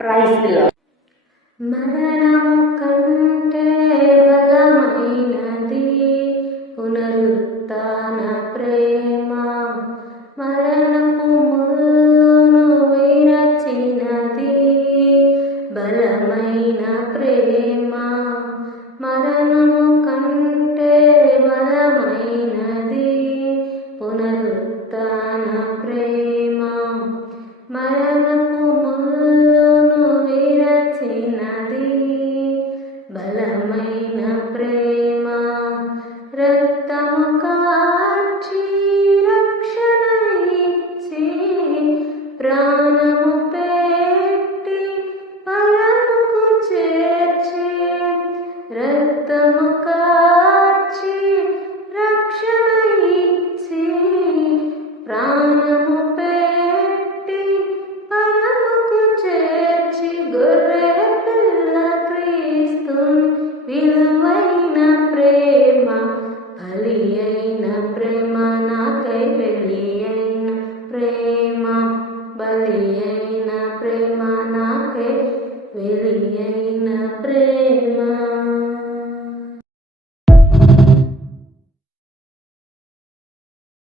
Praise the lord. మరణము కంటే బలమైనది పునరుత్థాన ప్రేమ, మరణపు ముళ్ళును విరచినది బలమైన ప్రేమ. మరణము కంటే